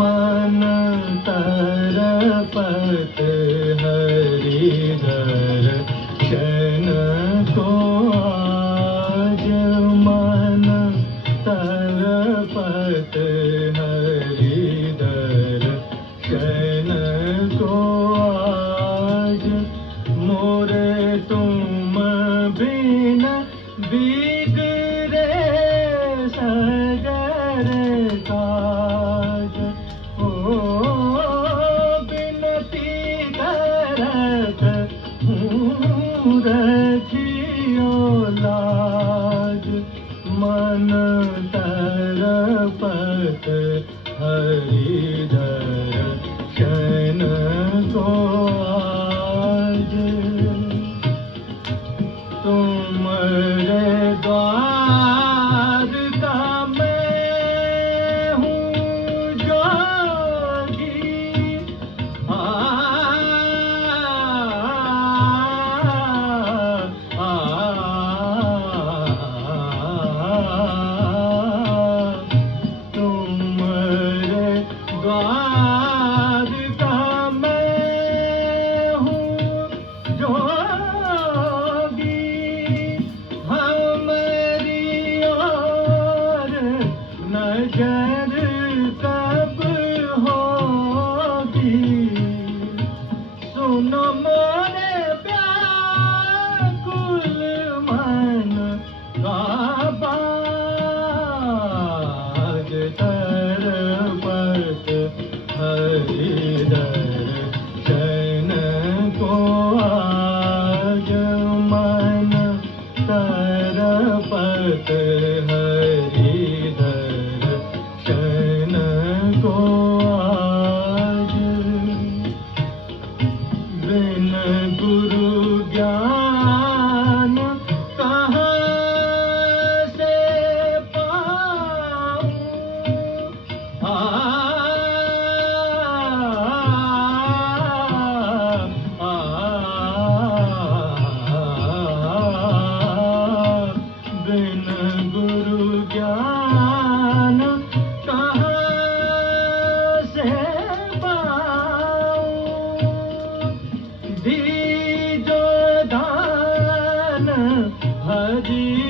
मन तरपत हरिधर क्षण को आज मन तरपत हरिधर क्षण को आज मोरे तुम बिन बिगड़े सगर काज बिनती करत रखियो लाज मन तरपत हरिधर क्षण को आज तुम्हारे द्वार का मैं हूँ जोगी तुम्हारे द्वार का मैं हूँ जोगी हमारी ओर नजर कब होगी सुनो मोरे व्याकुल मन का बाज तरपत हरिधर क्षण को आज मन तरपत हरिधर क्षण को आज बिन गुरु ज्ञान कहाँ से पाऊं बिन गुरु ज्ञान कहाँ से पाऊं दीजो दान हरि